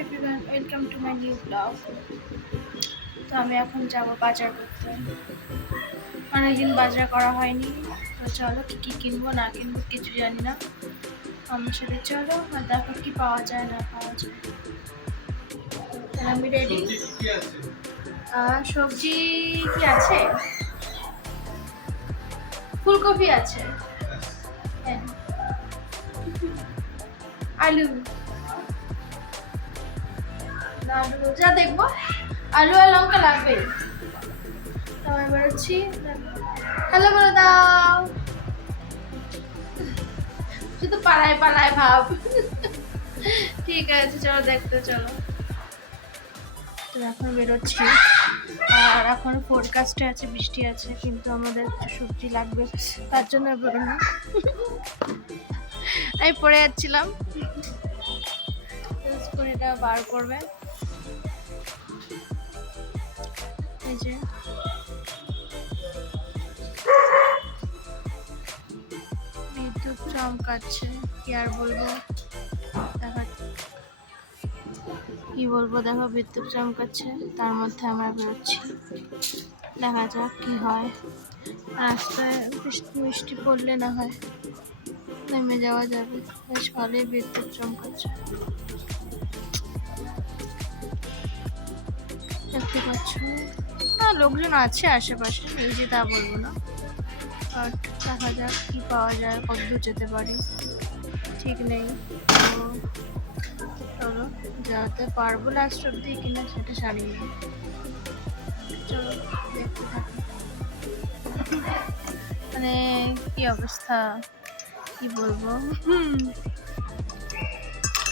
Everyone, welcome to my new blog. তো আমি এখন যাব বাজার করতে। অনেকদিন বাজার করা হয়নি, তো চলো কী কিনবো না কিনবো কিছু জানি না। আমার সাথে চলো আর দেখো কি পাওয়া যায় না পাওয়া যায়। আমি রেডি। সবজি কি আছে? ফুলকপি আছে, হ্যাঁ, আলু, আলু যা দেখবো, আলু আর লঙ্কা লাগবে। তো আমি বেরোচ্ছি। হ্যালো বলে দাও, শুধু পাড়ায় পাড়ায় ভাব। ঠিক আছে চলো দেখতে চলো। তো এখন বেরোচ্ছি, আর এখন ফোরকাস্টে আছে বৃষ্টি আছে, কিন্তু আমাদের সবজি লাগবে, তার জন্য বেরোনো। আমি পড়ে যাচ্ছিলাম, এটা বার করবে। এই যে বিদ্যুৎ চমকাচ্ছে, কি আর বলবো, দেখা কি বলবো, দেখো বিদ্যুৎ চমকাচ্ছে, তার মধ্যে আমরা বেরোচ্ছি। দেখা যাক কি হয়, রাস্তায় বৃষ্টি মিষ্টি পড়লে না হয় নেমে যাওয়া যাবে। বেশ ভালোই বিদ্যুৎ চমকাচ্ছে, দেখতে পাচ্ছ না? লোকজন আছে আশেপাশে, এই যে তা বলবো না, বাট দেখা যাক কি পাওয়া যায়, কতদূর যেতে পারি ঠিক নেই। তো চলো, যাতে পারবো লাস্ট অব্দি কিনা সেটা সারিয়ে নিই। চলো দেখতে থাকি। মানে কি অবস্থা, কি বলবো,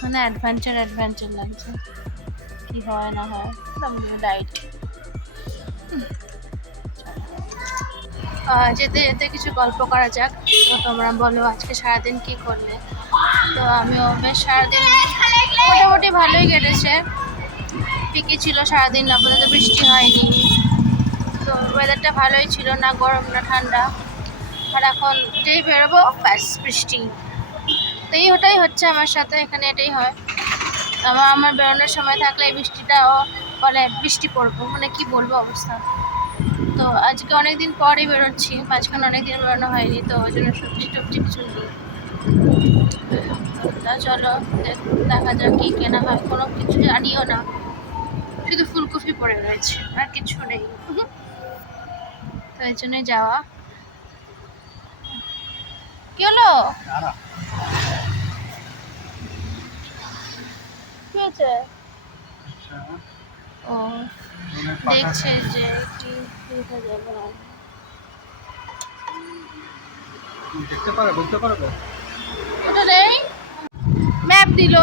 মানে অ্যাডভেঞ্চার লাগছে, কি হয় না হয় ডাইট। যেতে যেতে কিছু গল্প করা যাক। তো তোমরা বলো আজকে সারাদিন কি করলে। তো আমিও বেশ সারাদিন মোটামুটি ভালোই কেটেছে, ঠিকই ছিল সারাদিন, আপাতত বৃষ্টি হয়নি, তো ওয়েদারটা ভালোই ছিল, না গরম না ঠান্ডা। আর এখন যেই বেরোবো ব্যাস বৃষ্টি। তো ওটাই হচ্ছে আমার সাথে, এখানে এটাই হয়। আমার বেরোনোর সময় থাকলে এই বৃষ্টিটাও বলে বৃষ্টি পড়বো, মানে কি বলবো অবস্থা। তো আজকে অনেকদিন পরই বেরোচ্ছি, মাঝখানে অনেকদিন বেরোনো হয়নি, তো ওই জন্য সবজি টবজি কিছু নেই। তা চলো দেখা যাক কি কেনা হয়, কোনো কিছু জানিও না, শুধু ফুলকপি পড়ে রয়েছে আর কিছু নেই। তো এই জন্যই যাওয়া। কি হলো, কি হয়েছে? ও দেখছে যে কি লেখা যাবে না, দেখতে পারো, বলতে পারবে? ওটা নেই, ম্যাপ দিল,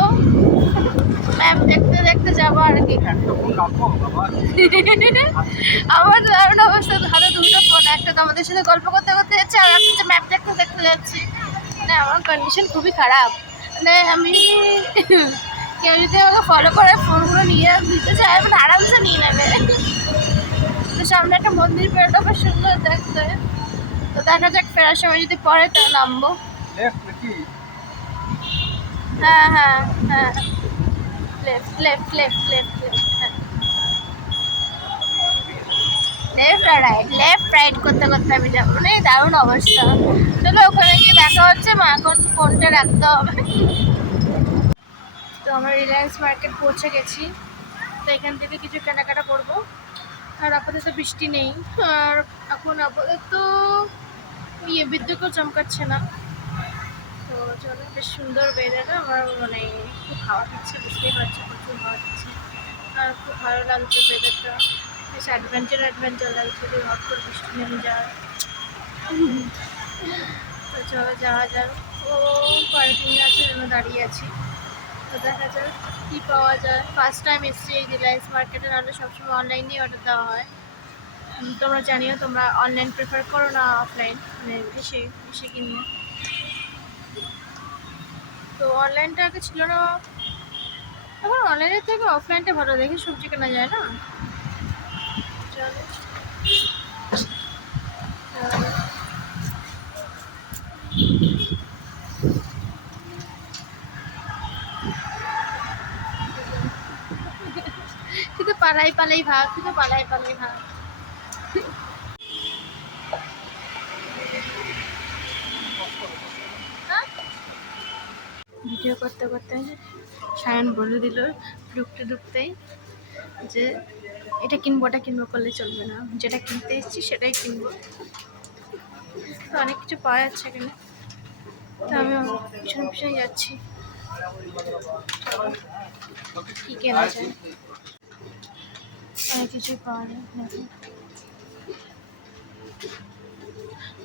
ম্যাপ দেখতে দেখতে যাবো আর কি। আমার দারুণ অবস্থা, হাতে দুটো ফোন, একটা তো আমাদের সাথে গল্প করতে করতে যাচ্ছে, আর একটা ম্যাপ দেখতে দেখতে যাচ্ছি। মানে আমার কন্ডিশন খুবই খারাপ, মানে আমি কেউ যদি আমাকে ফলো করে ফোনগুলো নিয়ে দিতে চায়, মানে আরামসে নিয়ে নেবে। তো সামনে একটা মন্দির পেরোটা বেশ সুন্দর দেখতে, তো দেখা যাক ফেরার সময় যদি পড়ে তো নামবো। হ্যাঁ হ্যাঁ হ্যাঁ, left left left left left, হ্যাঁ লেফট আর রাইট, লেফট রাইট করতে করতে আমি যাবো, মানে দারুণ অবস্থা। চলো ওখানে গিয়ে দেখা হচ্ছে, মা এখন ফোনটা রাখতে হবে। তো আমরা রিলায়েন্স মার্কেট পৌঁছে গেছি, তো এখান থেকে কিছু কেনাকাটা করবো। আর আপাতত বৃষ্টি নেই, আর এখন আপাতত বিদ্যুৎও চমকাচ্ছে না। তো চলো, বেশ সুন্দর ওয়েদার, আমার মানে খুব হাওয়া দিচ্ছে, বুঝতেই পারছি প্রচুর হাওয়া দিচ্ছে, আর খুব ভালো লাগছে ওয়েদারটা, বেশ অ্যাডভেঞ্চার লাগছে, যে হট করে বৃষ্টি নেমে যায়। তো চলো যাওয়া যাক। ও পার্কিং আছে, আমরা দাঁড়িয়ে আছি, তো দেখা যাক কী পাওয়া যায়। ফার্স্ট টাইম এসেছি এই রিলায়েন্স মার্কেটে, নাহলে সবসময় অনলাইনেই অর্ডার দেওয়া হয়। তোমরা জানিও, তোমরা অনলাইন প্রেফার করো না অফলাইন, মানে এসে এসে কিনে। তো অনলাইনটা আগে ছিল না, এখন অনলাইনের থেকে অফলাইনটা ভালো, দেখে সবজি কেনা যায় না। চলো তুই তো পালাই পালাই ভাগ, তুই তো পালাই পালাই ভাগ। ভিডিও করতে করতে সায়ন বলে দিল ঢুকতে ঢুকতেই যে এটা কিনবো ওটা কিনবো করলে চলবে না, যেটা কিনতে এসেছি সেটাই কিনবো। তো অনেক কিছু পাওয়া যাচ্ছে এখানে, তো আমি পিছনে পিছনে যাচ্ছি কি কেনা যায়। অনেক কিছুই পাওয়া যায় নাকি।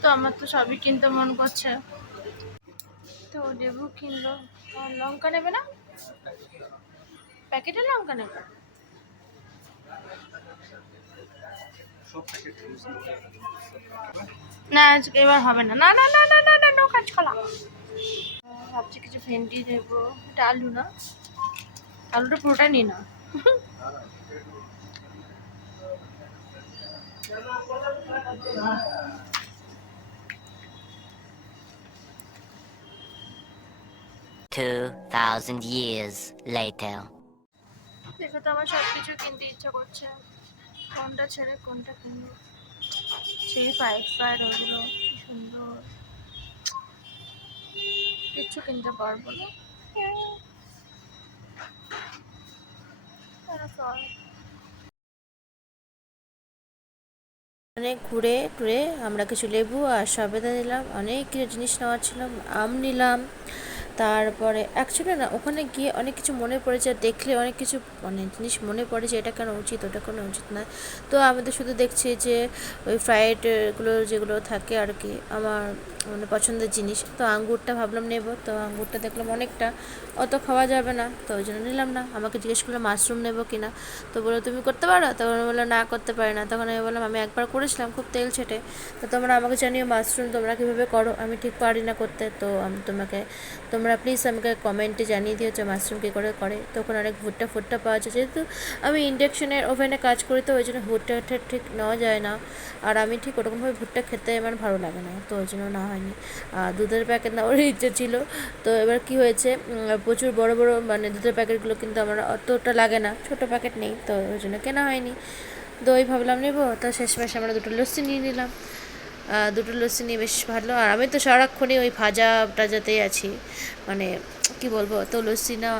তো আমার তো সবই কিনতে মন করছে, তো লেবু কিনলো। আর লঙ্কা নেবে না? প্যাকেটের লঙ্কা নেবে? না আজকে এবার হবে না, না না না না না না নো কাঁচকলা। ভাবছি কিছু ভেন্ডি নেবো। এটা আলু না, আলুটা পুরোটা নি না। Two 2,000 years later. দেখো তো আমার সব কিছু কিনতে ইচ্ছা করছে, কোনটা ছেড়ে কোনটা কিনবো। সেই ফাইভ ফায়ার ওগুলো কি সুন্দর, কিচ্ছু কিনতে পারবো না। অনেক ঘুরে টুরে আমরা কিছু লেবু আর সবেদা নিলাম, অনেক কিছু জিনিস নেওয়ার ছিল, আম নিলাম। তারপরে অ্যাকচুয়ালি না ওখানে গিয়ে অনেক কিছু মনে পড়েছে, দেখলে অনেক কিছু মানে জিনিস মনে পড়ে যে এটা কেন উচিত ওটা কেন উচিত না। তো আমি তো শুধু দেখছি যে ওই ফ্রাইডগুলো যেগুলো থাকে আর কি আমার মানে পছন্দের জিনিস। তো আঙ্গুরটা ভাবলাম নেব, তো আঙ্গুরটা দেখলাম অনেকটা, অত খাওয়া যাবে না, তো ওই জন্য নিলাম না। আমাকে জিজ্ঞেস করলো মাশরুম নেবো কি না, তো বললো তুমি করতে পারো, তখন বললো না করতে পারি না। তখন আমি বললাম আমি একবার করেছিলাম খুব তেল ছেটে, তো তোমরা আমাকে জানিও মাশরুম তোমরা কীভাবে করো, আমি ঠিক পারি না করতে। তো আমি তোমরা প্লিজ আমাকে কমেন্টে জানিয়ে দিও যে মাশরুম কী করে করে। তখন অনেক ভুট্টা ফুট্টা পাওয়া যায়, যেহেতু আমি ইন্ডাকশনের ওভেনে কাজ করি তো ওই জন্য ভুট্টাটা ঠিক নেওয়া যায় না, আর আমি ঠিক ওরকমভাবে ভুট্টা খেতে আমার ভালো লাগে না, তো ওই জন্য না হয়নি। আর দুধের প্যাকেট নেওয়ার ইচ্ছে ছিল, তো এবার কি হয়েছে প্রচুর বড় বড় মানে দুধের প্যাকেটগুলো কিন্তু আমার অতটা লাগে না, ছোটো প্যাকেট নেই, তো ওই জন্য কেনা হয়নি। দই ভাবলাম নেবো, তো শেষমেশ আমরা দুটো লস্যি নিয়ে নিলাম। দুটো লস্যি নিয়ে বেশ ভালো। আর আমি তো সারাক্ষণই ওই ভাজা টাজাতেই আছি, মানে কি বলবো, তো লস্যি না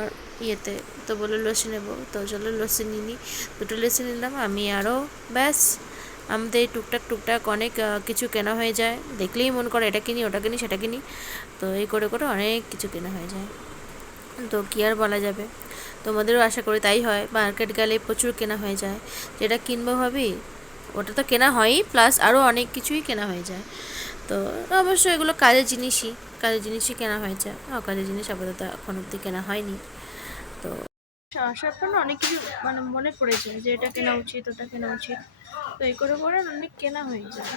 ইয়েতে, তো বললো লস্যি নেবো, তো চলো লস্যি নিয়ে নিই। দুটো লস্যি নিলাম আমি আরও, ব্যাস আমাদের এই টুকটাক টুকটাক অনেক কিছু কেনা হয়ে যায়, দেখলেই মন করে এটা কিনি ওটা কিনি সেটা কিনি, তো এই করে করে অনেক কিছু কেনা হয়ে যায়। তো কী আর বলা যাবে, তোমাদেরও আশা করি তাই হয়, মার্কেট গেলে প্রচুর কেনা হয়ে যায়, যেটা কিনবো ভাবি ওটা তো কেনা হয়ই, প্লাস আরও অনেক কিছুই কেনা হয়ে যায়। তো অবশ্যই এগুলো কাজের জিনিসই কেনা হয়ে যায়, কাজের জিনিস আপাতত এখন অব্দি কেনা হয়নি। তো আসার পর না অনেক কিছু মানে মনে পড়ে যায় যে এটা কেনা উচিত ওটা কেনা উচিত, তো এই করে করে অনেক কেনা হয়ে যায়।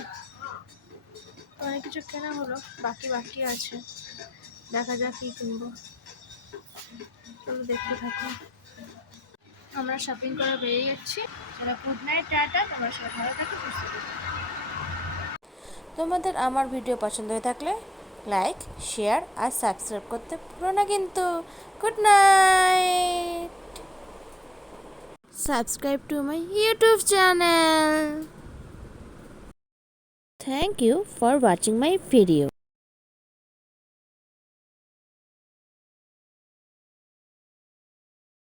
তো অনেক কিছু কেনা হলো, বাকি বাকি আছে, দেখা যাক কী কিনবো, চলো দেখতে থাকো। আমরা শপিং করে বেরিয়ে যাচ্ছি। চলো গুড নাইট, টাটা, তোমরা সবাই ভালো থাকো, সুস্থ থাকো। তোমাদের আমার ভিডিও পছন্দ হয়ে থাকলে লাইক শেয়ার আর সাবস্ক্রাইব করতে ভুলো না কিন্তু। Good night. Subscribe to my YouTube channel. Thank you for watching my video.